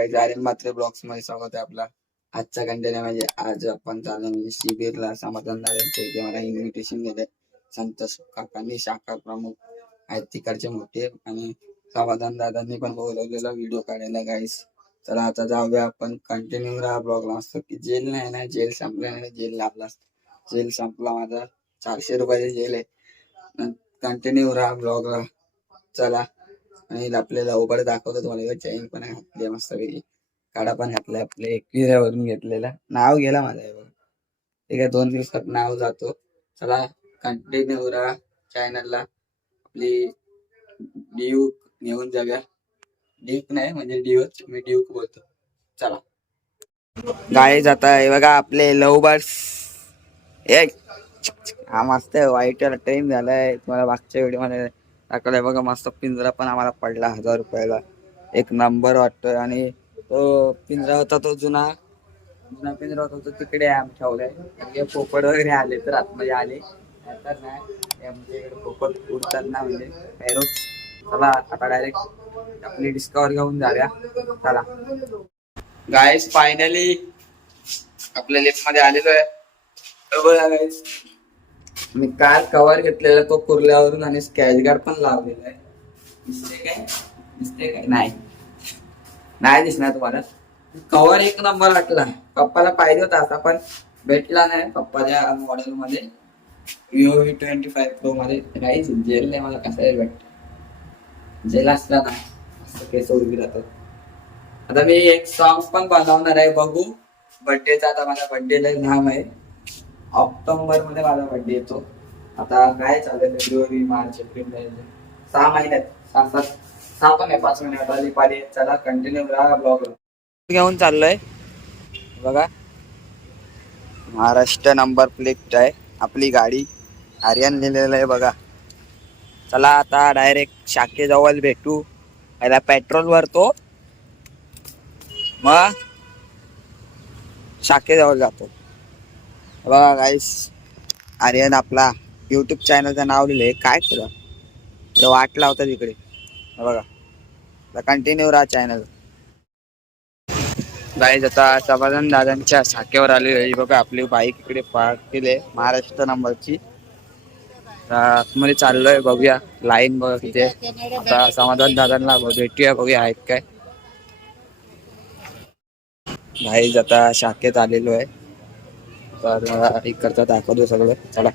काही आर्यन मात्र ब्लॉग्समध्ये स्वागत आहे आपला. आजचा कंटेंट म्हणजे आज आपण चाललो म्हणजे शिबिरला. समाधान दादांच्या इथे मला इन्व्हिटेशन दिले संतोष काकांनी शाखा प्रमुख आहेत तिकडचे मोठे. आणि समाधान दादांनी पण बोलवलेला व्हिडिओ काढायला गाईस चला आता जाऊया आपण. कंटिन्यू राहा ब्लॉगला असतो की जेल नाही ना? जेल संपला नाही जेल लागला. जेल संपला माझा. चारशे रुपयाची जेल आहे. कंटिन्यू राहा ब्लॉगला चला. आणि आपल्याला उघड दाखवतो तुम्हाला. चैन पण घातली मस्त पैकी काढा पण घातलाय आपले एकविऱ्यावरून घेतलेला. नाव गेला माझा हे बघा. ठीक आहे दोन दिवसात नाव जातो. चला कंटिन्यू राहा चॅनलला आपली ड्यूक घेऊन जाऊया. ड्यूक नाही म्हणजे ड्यूच मी ड्यूक बोलतो. चला. गाय जात आहे बघा आपले लव बर्ड्स एक हा मस्त वाईट ट्रेन झालाय. तुम्हाला मागच्या व्हिडिओमध्ये टाकलाय. बघा मस्त पिंजरा पण आम्हाला पडला हजार रुपयाला. एक नंबर वाटतोय आणि तो पिंजरा होता तो जुना. जुना पिंजरा होता तो तिकडे आम ठेवलाय. म्हणजे पोपट वगैरे आले तर आतमध्ये आले. नाहीतर नाही. आमच्या इकडे पोपट उडतात ना म्हणजे पॅरोट चला आता डायरेक्ट आपली डिस्कवर घेऊन जाऊया. चला. गायस फायनली आपल्या लिफ्टमध्ये आलेलो आहे. बघा. मी काल कव्हर घेतलेला तो कुर्ल्यावरून आणि स्कॅच गार्ड पण लावलेला आहे. दिसते काय? दिसते काय? नाही. नाही दिसणार तुम्हाला. कव्हर एक नंबर वाटला. पप्पाला पाहिजे होता असा पण भेटला नाही पप्पाच्या मॉडेल मध्ये. Vivo V twenty five Pro मध्ये. काहीच जेल नाही मला कसं भेट जेल असला ना असं केस उभी राहतात. आता मी एक सॉन्ग पण बनवणार आहे बघू. बर्थडेचा आता माझा बर्थडे लय लांब आहे. ऑक्टोबरमध्ये माझा बर्थडे येतो. आता काय चालेल फेब्रुवारी मार्च एप्रिल मे सहा महिन्यात. सहा सात सहा पण आहे पाच महिन्यात आली पाली चला कंटिन्यू राहा ब्लॉग घेऊन चाललोय. बघा. महाराष्ट्र नंबर प्लेट आहे. आपली गाडी. आर्यन लिहिलेलं आहे बघा. चला आता डायरेक्ट शाखेजवळ भेटू. पहिला पेट्रोल भरतो. मग शाखेजवळ जातो. बघा गाईस आर्यन आपला यूट्यूब चॅनलचं नाव लिहिलंय. काय केलं? इकडे वाट लावता तिकडे. बघा. कंटिन्यू राहा चॅनल गाईज आता समाधान दादांच्या शाखेवर आली आहे बघा आपली बाईक इकडे पार्क केली महाराष्ट्र नंबरची. मध्ये चाललोय बघूया. लाईन बघा तिथे आता समाधान दादांना भेटूया बघूया आहेत काय. गाईज आता शाखेत आलेलो आहे. तर इकडचं दाखवतो सगळं. चला.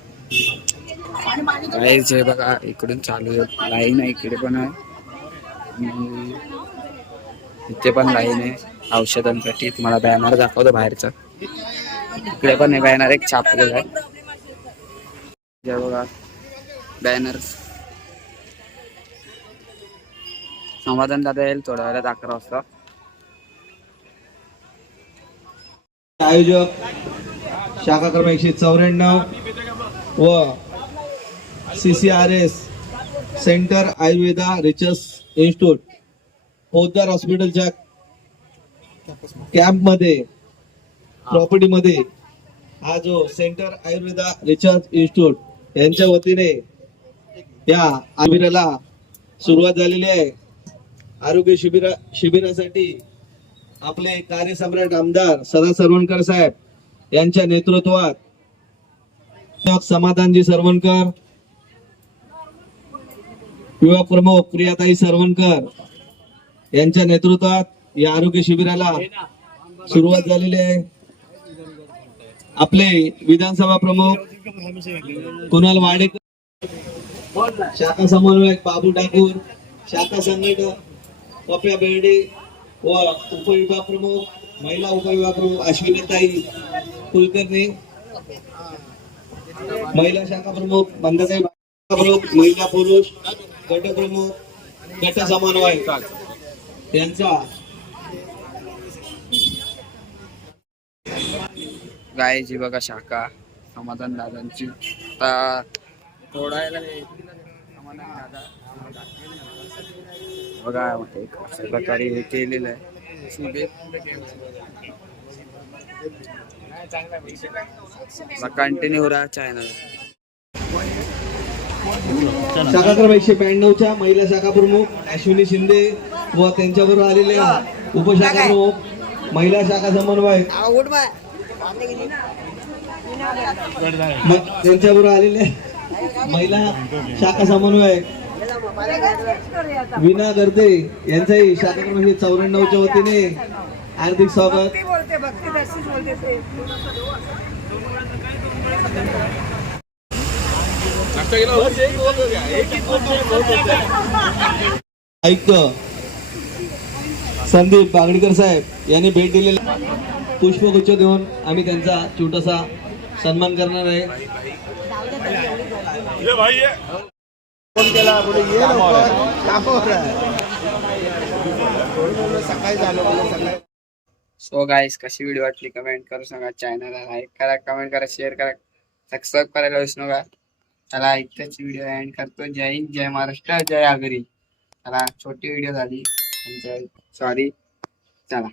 काय जे बघा इकडून चालू आहे. लाईन आहे इकडे पण आहे. इथे पण लाईन आहे. औषधांसाठी तुम्हाला बॅनर दाखवतो बाहेरचा. इकडे पण बॅनर एक छापलेला आहे. बघा बॅनर समाधान दादा येईल थोड्या वेळात अकरा वाजता. आयोजक शाखा क्रमांक एकशे चौऱ्याण्णव व C C R S centre Ayurveda research institute Poddar हॉस्पिटलच्या कॅम्पमध्ये प्रॉपर्टीमध्ये हा जो सेंटर आयुर्वेदा रिसर्च इन्स्टिट्यूट यांच्या वतीने या शिबिराला सुरुवात झालेली आहे. आरोग्य शिबिरा शिबिरासाठी आपले कार्यसम्राट आमदार सदा सरवणकर साहेब यांच्या नेतृत्वात. समाधानजी सरवणकर युवा प्रमुख प्रियाताई सरवणकर यांच्या नेतृत्वात या आरोग्य शिबिराला सुरुवात झालेली आहे. आपले विधानसभा प्रमुख कुणाल वाडेकर शाखा समन्वयक बाबू ठाकूर शाखा संघटक पप्या बेर्डे व उपविभाग प्रमुख महिला उपविभाग प्रमुख अश्विनीताई कुलकर्णी महिला शाखा प्रमुख मंदाताई प्रमुख महिला पुरुष गट प्रमुख गट समन्वय यांचा गायची बघा शाखा समाधान दादांची. आता तोडायला समाधान दादा. बघा एक अशा प्रकारे हे केलेलं आहे. शिबिर कंटिन्यू राहा चॅनल शाखा क्रमांक एकशे ब्याण्णवच्या महिला शाखा प्रमुख अश्विनी शिंदे व त्यांच्याबरोबर आलेल्या उपशाखा प्रमुख महिला शाखा समन्वयक. त्यांच्याबरोबर आलेले महिला शाखा समन्वयक. विना गर्दे यांचाही शाखा क्रमांक चौऱ्याण्णवच्या वतीने हार्दिक स्वागत. बोलते भक्ती तशीच बोलते ते. आयुक्त संदीप बागडीकर साहेब यांनी भेट दिलेला. पुष्पगुच्छ देऊन आम्ही त्यांचा छोटासा सन्मान करणार आहे. सो गाईस कशी व्हिडिओ वाटली? कमेंट करू सांगा. चॅनलला लाईक करा कमेंट करा शेअर करा. सबस्क्राईब करायला विसरू नका. चला इथेच व्हिडिओ एंड करतो. जय हिंद जय महाराष्ट्र जय आगरी. चला छोटी व्हिडिओ झाली. सॉरी चला.